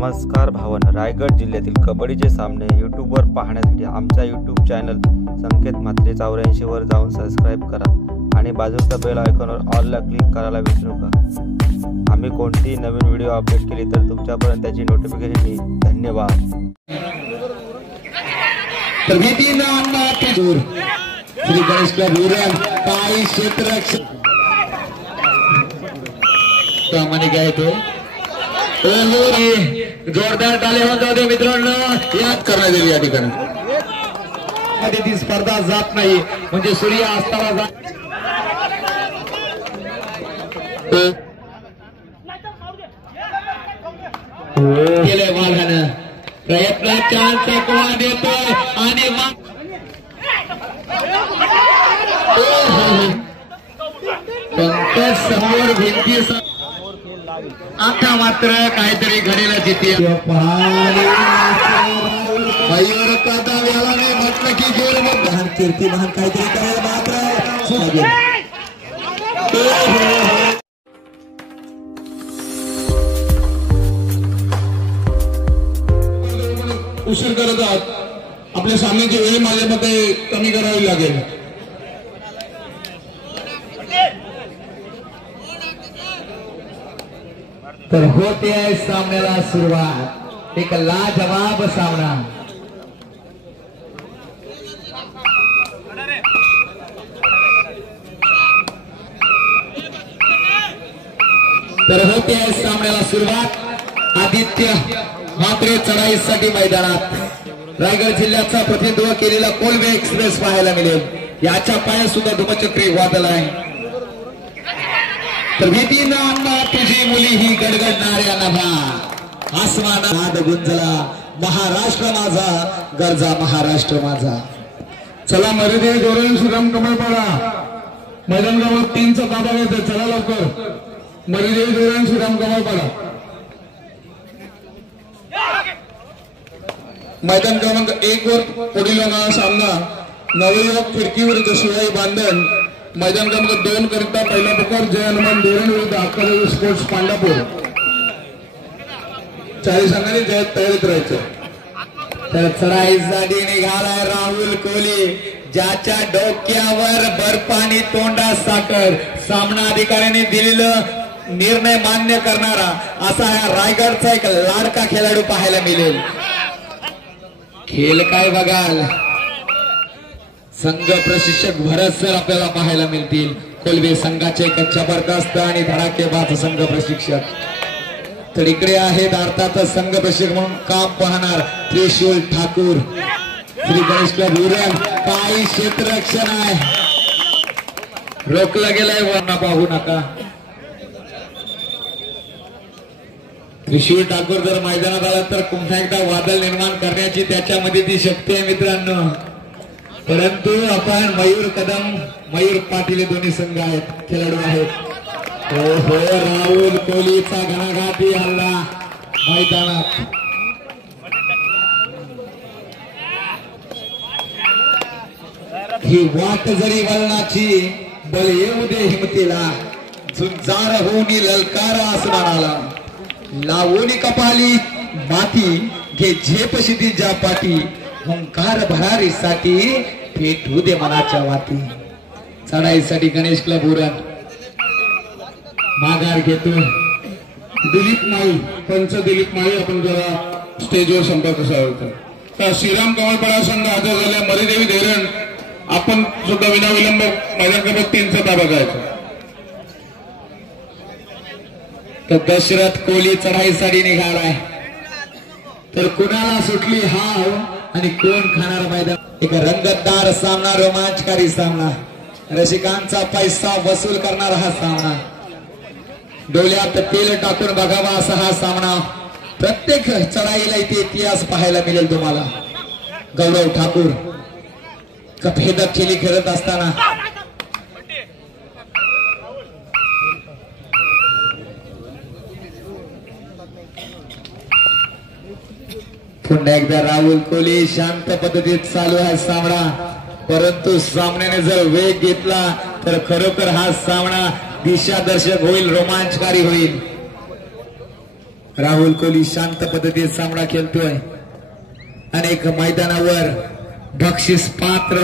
नमस्कार भावना, रायगड जिल्ह्यातील कबड्डीचे सामने यूट्यूबवर पाहण्यासाठी आमच्या यूट्यूब चॅनल संकेत म्हात्रे 84 वर जाऊन सबस्क्राईब करा आणि बाजूच्या बेल आयकॉनवर ऑलला क्लिक करायला विसरू नका। आम्ही कोणतीही नवीन व्हिडिओ अपडेट केली तर तुमच्यापर्यंत त्याची नोटिफिकेशन येईल। धन्यवाद। श्री गणेश क्लब उरण काही क्षेत्ररक्षण प्रामाणिक आहे तो जोरदार टाळ्या होऊन जाऊ दे मित्रांनो। याद करण्यात येईल या ठिकाणी मध्ये ती स्पर्धा जात नाही म्हणजे सूर्य अस्ताला गेले वाघानं प्रयत्नाच्या चकवा देतोय आणि पंकज समोर भिंती आता मात्र काहीतरी घडेल जिथे मयूर कदम याला नाही म्हटलं की जोर महान कीर्ती महान काहीतरी करायला मात्र उशीर करत आहात। आपल्या सामन्याची वेळ माझ्या मते कमी करावी लागेल। तर होते आहे सामन्याला सुरुवात। एक लाजवाब सामना तर होते आहे सामन्याला सुरुवात। आदित्य म्हात्रे चढाईसाठी मैदानात रायगड जिल्ह्याचा प्रतिनिधित्व केलेला कोलवे एक्सप्रेस पाहायला मिळेल। याच्या पायात सुद्धा धुमचक्री वादळ आहे। तर भीतीनं अण्णा तुझी मुली ही गडगडणाऱ्या नभा आसमानात गुंजला महाराष्ट्र माझा गरजा महाराष्ट्र माझा। चला मर्यादे धोरण श्रीराम कमळपाडा मैदान क्रमांक 3 चा ताबा घ्यायचा। चला लवकर मर्यादे धोरण श्रीराम कमळपाडा मैदान क्रमांक 1 वर पुढील सामना नवयुवक फिरकीवर शिवाई बांधण मैदान क्रमांक 2 करिता पहिला प्रकार जय हनुमान धोरण विरुद्ध अकरावी स्पोर्ट्स पांडापूर 40 अंगाने जय तयारीत राहायचं। तर चढाईसाठी निघालाय राहुल कोहली ज्याच्या डोक्यावर बर्फ आणि तोंडात साखर। सामना अधिकाऱ्यांनी दिलेलं निर्णय मान्य करणारा असा हा रायगडचा एक लाडका खेळाडू पाहायला मिळेल। खेळ काय बघाल संघ प्रशिक्षक भरत सर आपल्याला पाहायला मिळतील। कोलवे संघाचे एक जबरदस्त आणि धडाकेबाज संघ प्रशिक्षक। तर इकडे आहेत अर्थातच संघ प्रशिक्षक म्हणून काम पाहणार त्रिशूल ठाकूर श्री गणेश क्लब उरण काही क्षेत्ररक्षण आहे। रोखलं गेलंय वरना पाहू नका। त्रिशूल ठाकूर जर मैदानात आला तर पुन्हा एकदा वादळ निर्माण करण्याची त्याच्यामध्ये ती शक्ती आहे मित्रांनो। परंतु आपण मयूर कदम मयूर पाटील दोन्ही संघ आहेत खेळाडू आहेत। हो राहुल कोहलीचा घणाघाती हल्ला मैदानात। ही वाट जरी वळणाची बल येऊ दे हिमतीला झुंजार होऊन ललकार आसमानाला लावून कपाली माती घे झेपशी तिच्या पाठी ओंकार भरारीसाठी पेटू दे मनाच्या वाती। चढाईसाठी गणेश क्लब उरण माघार घेतो। दिलीप माळी पंच दिलीप माळी आपण जरा स्टेजवर संपर्क साधतो। तर श्रीराम कमळपाडा संघ हजर झाल्या मरीदेवी धैरण आपण सुद्धा विनाविलंब मैदान क्रमांक 3 चा ताबा घ्यायचा। तर दशरथ कोहली चढाईसाठी निघालाय। तर कुणाला सुटली हाव आणि कोण खाणार मैदान। एक रंगतदार सामना रोमांचकारी सामना रसिकांचा पैसा वसूल करणारा हा सामना। डोळ्यात तेल टाकून बघावा असा हा सामना। प्रत्येक चढाईला इथे इतिहास पाहायला मिळेल तुम्हाला। गौरव ठाकूर कफेदक खेळी खेळत असताना पुन्हा एकदा राहुल कोहली शांत पद्धतीत चालू आहे सामना। परंतु सामन्याने जर वेग घेतला तर खरोखर हा सामना दिशादर्शक होईल, रोमांचकारी होईल। राहुल कोहली शांत पद्धतीत सामना खेळतोय. अनेक मैदानावर बक्षीस पात्र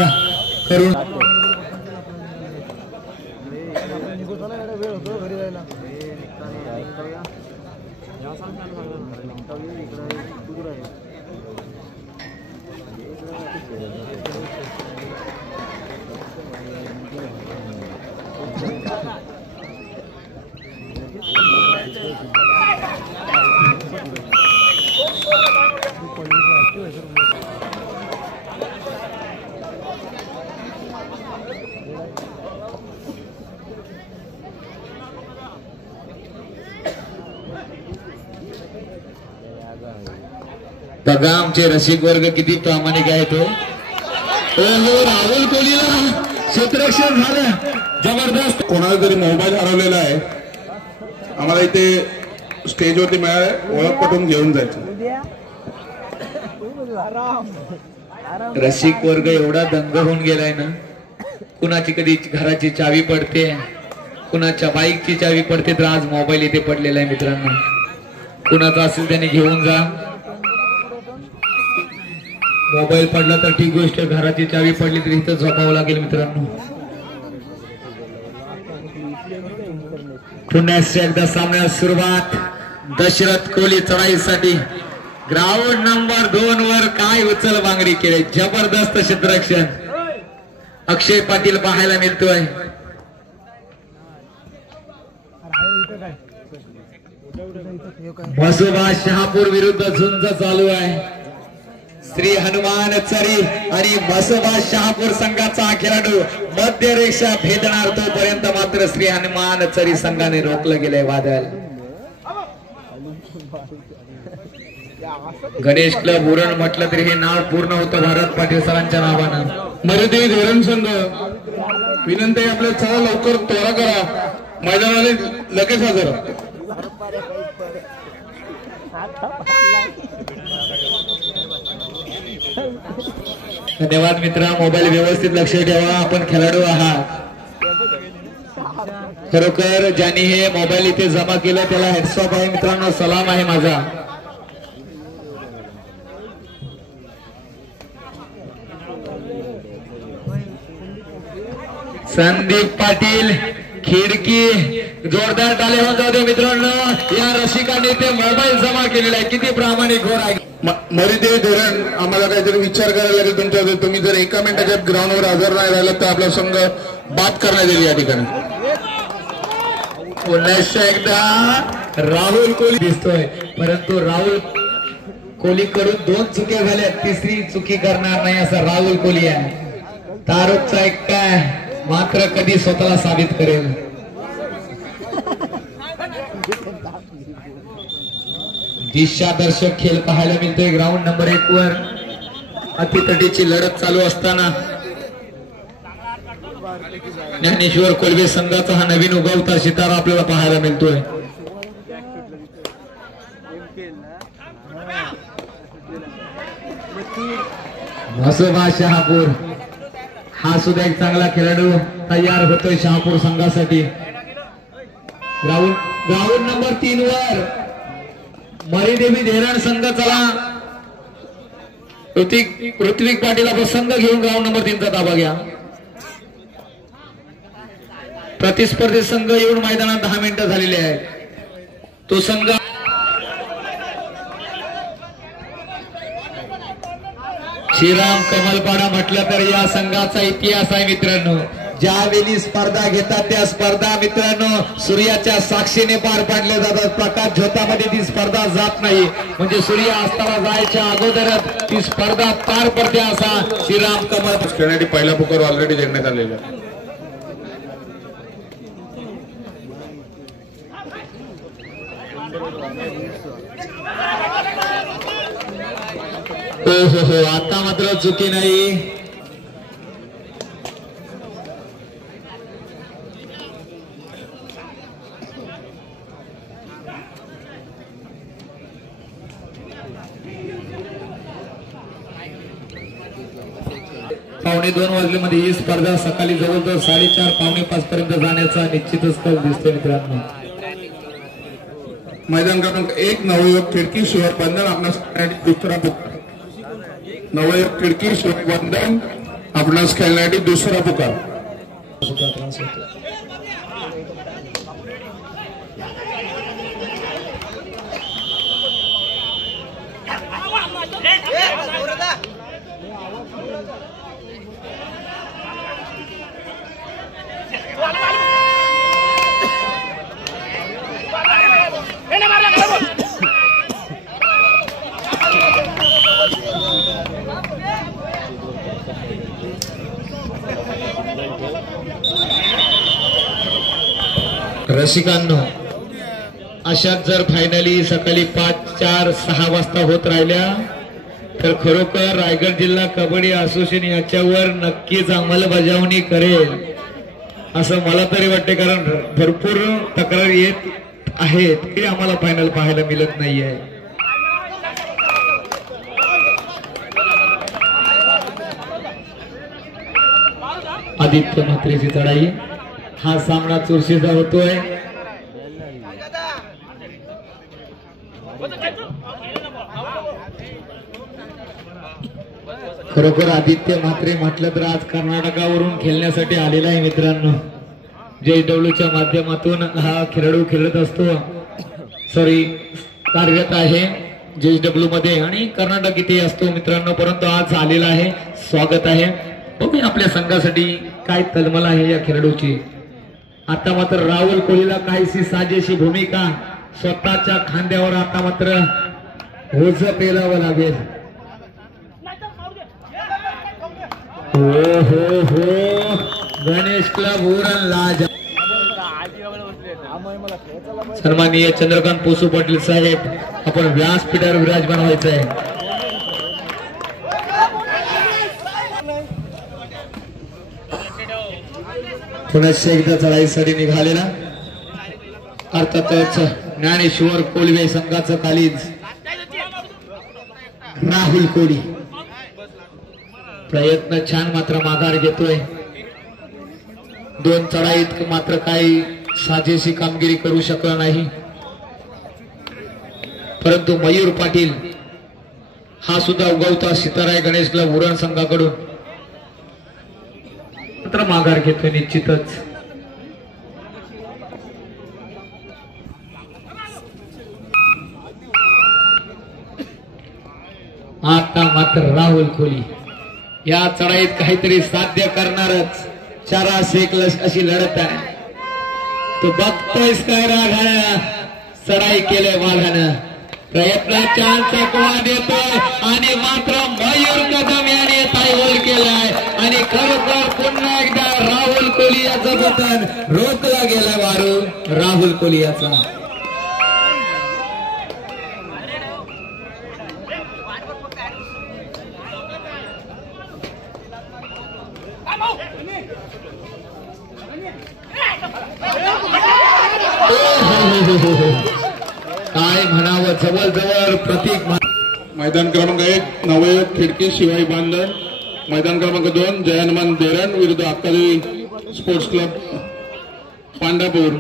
करून बघा आमचे रसिक वर्ग किती प्रामाणिक आहे. तो राहुल कोहलीला क्षेत्ररक्षण झालं जबरदस्त. कोणाला तरी मोबाईल हरवलेला आहे, आम्हाला इथे स्टेजवरती मिळाले, ओळख पटवून घेऊन जायचं. रसिक वर्ग एवढा दंग होऊन गेलाय ना, कुणाची कधी घराची चावी पडते, कुणाच्या बाईकची चावी पडते, तर आज मोबाईल इथे पडलेला आहे मित्रांनो. कुणाचा असेल त्याने घेऊन जा. मोबाईल पडला तर ठीक गोष्ट, घराची चावी पडली तर इथं झोपावं लागेल मित्रांनो. पुन्हा एकदा सामन्याला सुरुवात. दशरथ कोहली चढाईसाठी ग्राउंड नंबर 2 वर काय उचल बांगडी केली, जबरदस्त क्षेत्ररक्षण अक्षय पाटील पाहायला मिळतोय. मसोबा शहापूर विरुद्ध झुंज चालू आहे. श्री हनुमान चरी आणि मसोबा शहापूर संघाचा खेळाडू मध्य रेषा भेदणार, तोपर्यंत मात्र श्री हनुमान चरी संघाने रोखलं गेलंय वादळ. गणेश क्लब उरण म्हटलं तरी हे नाव पूर्ण होतं भारत पाटील सरांच्या नावानं. मराठी धोरण संघ विनंती आहे, आपल्या चला लवकर तोरा करा, मैदानाने लगेच हजर. धन्यवाद मित्रा. मोबाईल व्यवस्थित लक्ष ठेवा, आपण खेळाडू आहात. खरोखर ज्यांनी हे मोबाईल इथे जमा केलं त्याला हॅट्सऑफ आहे मित्रांनो, सलाम आहे माझा. संदीप पाटील खिडकी जोरदार टाळे होऊन जाऊ दे मित्रांनो. या रसिकांनी ते मोबाईल जमा केलेला आहे, किती प्रामाणिक घोर आहे. मराठी धोरण आम्हाला काहीतरी विचार करायला लागेल तुमच्या. तुम्ही जर एका मिनिटाच्या ग्राउंडवर हजर नाही राहिला तर आपला संघ बाद करण्यात येईल या ठिकाणी. पुन्हा एकदा राहुल कोहली दिसतोय, परंतु राहुल कोहली कडून 2 चुक्या झाल्या, तिसरी चुकी करणार नाही असा राहुल कोहली आहे. तारुकचा एक काय मात्र कधी स्वतःला साबित करेल. दिशादर्शक खेळ पाहायला मिळतोय. ग्राउंड नंबर 1 वर अतितटीची लढत चालू असताना ज्ञानेश्वर कोलवे संघाचा हा नवीन उगवता सितारा आपल्याला पाहायला मिळतोय. मसोबा शहापूर हा सुद्धा एक चांगला खेळाडू तयार होतोय शहापूर संघासाठी. ग्राउंड नंबर 3 वर मरीदेवी धेरण संघ चला. ऋत्विक पाटील आपण संघ घेऊन ग्राउंड नंबर 3 चा ताबा घ्या. प्रतिस्पर्धी संघ येऊन मैदानात 10 मिनिटं झालेले आहेत. तो संघ श्रीराम कमलपाडा म्हटलं तर या संघाचा इतिहास आहे मित्रांनो. ज्यावेळी स्पर्धा घेतात त्या स्पर्धा मित्रांनो सूर्याच्या साक्षीने पार पाडल्या जातात. प्रकाश झोतामध्ये ती स्पर्धा जात नाही, म्हणजे सूर्य अस्ताला जायच्या अगोदरच ती स्पर्धा पार पडते असा श्रीराम कमल. खेळण्यासाठी पहिला पुकार ऑलरेडी देण्यात आलेला आहे. हो आता मात्र चुकी नाही. पावणे 2 वाजल्यामध्ये ही स्पर्धा सकाळी जवळजवळ 4:30 पावणे 5 पर्यंत जाण्याचा निश्चितच कल दिसतोय मित्रांनो. मैदान क्रमांक 1 नवयुवक खिडकी शिवाय बंधन आपणास खेळण्यासाठी दुसरा पुकार. नवयुवक खिडकी शिवाय बंधन आपणास खेळण्यासाठी दुसरा पुकार. रसिकांनो, अशाच जर फायनली सकाळी 5, 4, 6 वाजता होत राहिल्या तर खरोखर रायगड जिल्हा कबड्डी असोसिएशन याच्यावर नक्कीच अंमलबजावणी करेल असं मला तरी वाटते. कारण भरपूर तक्रार येत आहेत की आम्हाला फायनल पाहायला मिळत नाहीये. आदित्य म्हात्रेची चढाई. हा सामना चुरशीचा होतोय. खरोखर आदित्य म्हात्रे म्हटलं तर आज कर्नाटकावरून खेळण्यासाठी आलेला आहे मित्रांनो. JW माध्यमातून हा खेळाडू खेळत असतो. कार्यरत आहे JW मध्ये आणि कर्नाटक इथे असतो मित्रांनो. परंतु आज आलेला आहे. स्वागत आहे. बघूया आपल्या संघासाठी काय तळमळ आहे या खेळाडूची. आता मात्र राहुल कोहलीला काहीशी साजेशी भूमिका स्वतःच्या खांद्यावर आता मात्र ओझ पेलावं लागेल. हो हो हो, गणेश क्लब उरण लाज. सन्माननीय चंद्रकांत पोसू पाटील साहेब, आपण व्यासपीठावर विराजमान व्हायचं आहे. पुन्हा एकदा चढाईसाठी निघालेला अर्थातच ज्ञानेश्वर कोलवे संघाचं कालीज राहुल कोहली. प्रयत्न छान मात्र माघार घेतोय. 2 चढाईत मात्र काही साजेशी कामगिरी करू शकला नाही. परंतु मयूर पाटील हा सुद्धा उगवता सिताराय गणेश क्लब उरण संघाकडून मात्र माघार घेतोय निश्चितच. आता मात्र राहुल कोहली या चढाईत काहीतरी साध्य करणारच. 4 अशी लढत आहे. तो बघतोयस काय राघानं चढाई केलंय वाघानं. प्रयत्नाच्या चकवा देतोय आणि मात्र मयूर कदम याने ताईहोल केलाय आणि खरोखर पुन्हा एकदा राहुल कोहली याचं पतन रोखला गेला. वारू राहुल कोहली याचा. काय म्हणावं, जवळ प्रतीक. मैदान क्रमांक 1 नवयुवक खिडकी शिवाई बांधण. मैदान क्रमांक 2 जय हनुमान देरण विरुद्ध अक्काली स्पोर्ट्स क्लब पांडापूर.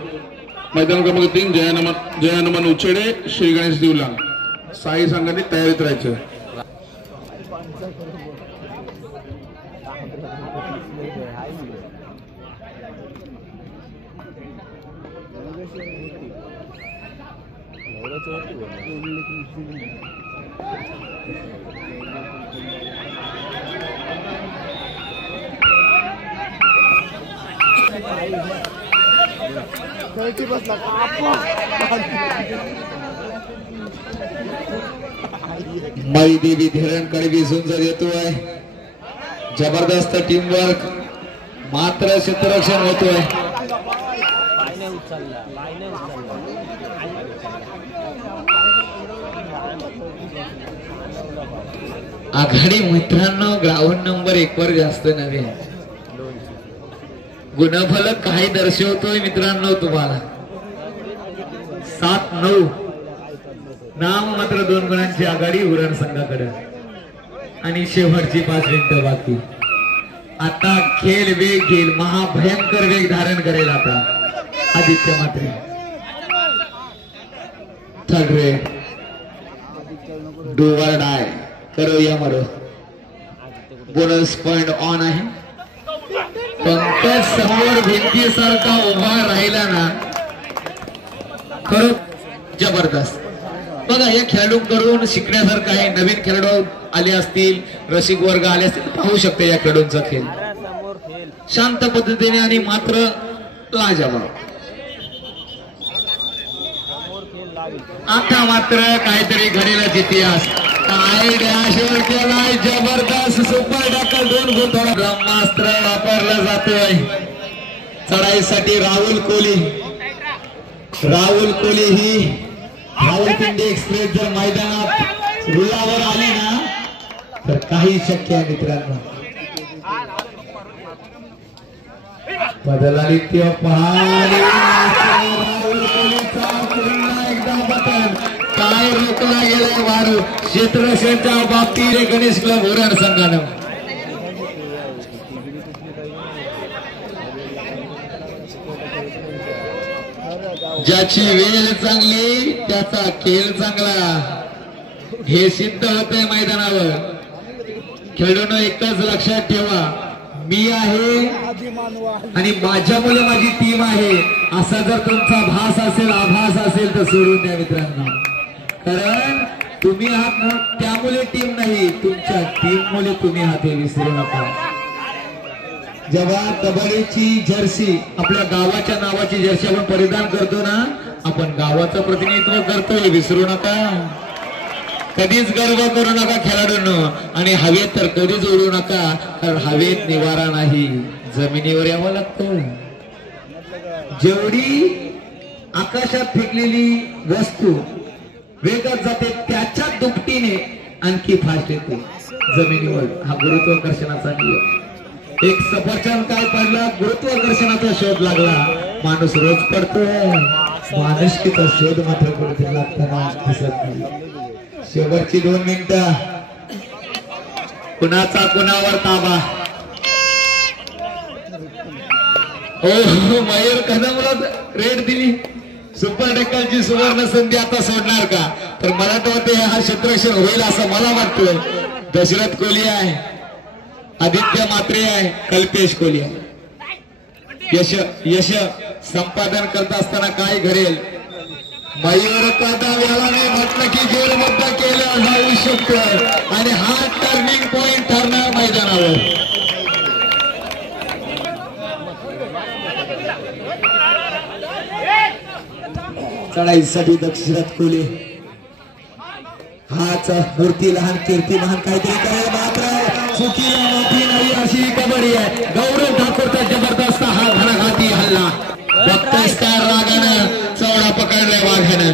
मैदान क्रमांक 3 जय हनुमान उचेडे श्री गणेश दिवला. साई संघाने तयारीत राहायचं. मई देवी धीरणकडे झुंज देतोय. जबरदस्त टीम वर्क, मात्र क्षेत्ररक्षण होतोय. आघाडी मित्रांनो ग्राउंड नंबर 1 वर जास्त नव्हे. गुणफलक काही दर्शवतोय मित्रांनो तुम्हाला. 7-9 नाम मात्र 2 गुणांची आघाडी उरण संघाकडे आणि शेवटची 5 मिनिटं बाकी. आता खेळ वेग घेईल, महाभयंकर वेग धारण करेल आता Aditya Mhatre. Third red do और डाय करो या मरो बोनस पॉइंट ऑन आहे पंकज समोर भिंतीसारखा उभा राहिला ना खरं जबरदस्त बघा या खेळाडूंकडून शिकण्यासारखं आहे नवीन खेळाडू आले असतील रसिक वर्ग आले असतील पाहू शकते या खेळाडूंचा खेळ शांत पद्धतीने आणि मात्र लाजवाब आता मात्र काहीतरी घडेलच इतिहास काय डॅशवर केलाय जबरदस्त सुपर टॅकल 2 गुण थोडा ब्रह्मास्त्र वापरला जातोय चढाईसाठी राहुल कोहली ही रावलपिंडी एक्सप्रेस जर मैदानात रुळावर आली ना तर काही शक्य आहे मित्रांनो बदलादित्य पहाडी राहुल कोहलीचा पुन्हा एकदा बटन काय रोखला गेलाय वारू क्षेत्ररक्षणाच्या बाबतीत गणेश क्लब ओराड संघानं ज्याची वेळ चांगली त्याचा खेळ चांगला हे सिद्ध होतंय मैदानावर खेळून एकच लक्षात ठेवा मी आहे आणि माझ्या मुले माझी टीम आहे असा जर तुमचा भास असेल आभास असेल तर सोडून द्या मित्रांनो कारण तुम्ही आहात ना त्यामुळे टीम नाही तुमच्या टीम मुले तुम्ही आहात हे विसरू नका जेव्हा कबड्डीची जर्सी आपल्या गावाच्या नावाची जर्सी आपण परिधान करतो ना आपण गावाचं प्रतिनिधित्व करतोय विसरू नका कधीच गर्व करू नका खेळाडूंनो आणि हवेत तर कधीच उडू नका कारण हवेत निवारा नाही जमिनीवर यावं लागतं जेवढी आकाशात फेकलेली वस्तू वेगात जाते त्याच्या दुपटीने आणखी फास्ट येते जमिनीवर हा गुरुत्वाकर्षणाचा नियम एक सफरचंद काय पडला गुरुत्वाकर्षणाचा शोध लागला माणूस रोज पडतोय माणुसकीचा शोध मात्र कुठे लागताना दिसत नाही शेवटची 2 मिनिटं कुणाचा कुणावर ताबा हो मयूर कदमला रेड दिली सुपर टॅकलची सुवर्ण संधी आता सोडणार का तर मला वाटते हा क्षेत्ररक्षण होईल असं मला वाटतंय दशरथ कोहली आहे आदित्य मात्रे आहे कल्पेश कोहली आहे यश संपादन करत असताना काय घडेल मयूर कदम याला नाही म्हटलं की जोरबद्ध केलं जाऊ शकतो आणि हा टर्निंग पॉइंट ठरणार मैदानावर चढाईसाठी दशरथ कोहली हाच मूर्ती लहान कीर्ती महान काहीतरी करेल मात्र चुकीला माफी नाही अशी कबड्डी आहे गौरव ठाकूरचा जबरदस्त हा घणाघाती हल्ला बघतायस काय रागानं चौडा पकडलाय वाघानं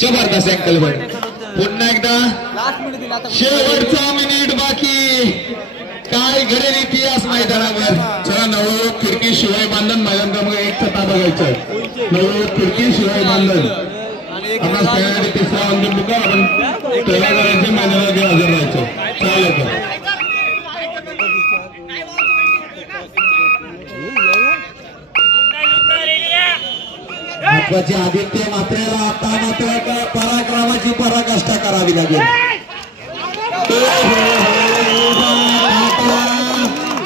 जबरदस्त अँकल बळ पुन्हा एकदा शेवटचा मिनिट बाकी काय घडेल इतिहास मैदानावर चला नवयुवक खिडकी शिवाय बांधन मैदान क्रमांक 1 चा ताबा घ्यायचा नवयुवक खिडकी शिवाय बांधन आपला खेळाडू तिसरा अंतिम मुका आपण तयार करायचे मैदानात हजर राहायचं चालेल महत्वाचे आदित्य मात्रेला आता मात्र पराक्रमाची पराकाष्ठा करावी लागेल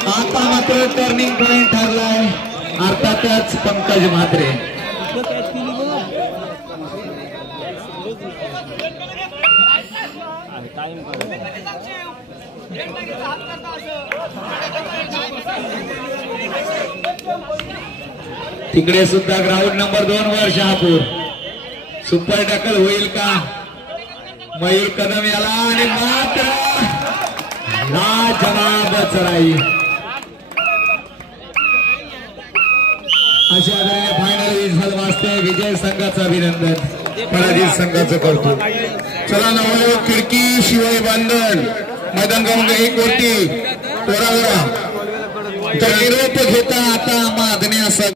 आता मात्र टर्निंग पॉइंट ठरलाय अर्थातच पंकज म्हात्रे तिकडे सुद्धा ग्राउंड नंबर 2 वर शहापूर सुपर टॅकल होईल का मयूर कदम याला आणि मात्र लाजवाब चढाई अशा तऱ्हेने फायनल विझल वाजते विजय संघाचं अभिनंदन पराजित संघाचं करतो चला नवयुवक खिडकी शिवाय बांधण मैदान क्रमांक 1 वरती तोरागरा तर निरोप घेता आता मागण्या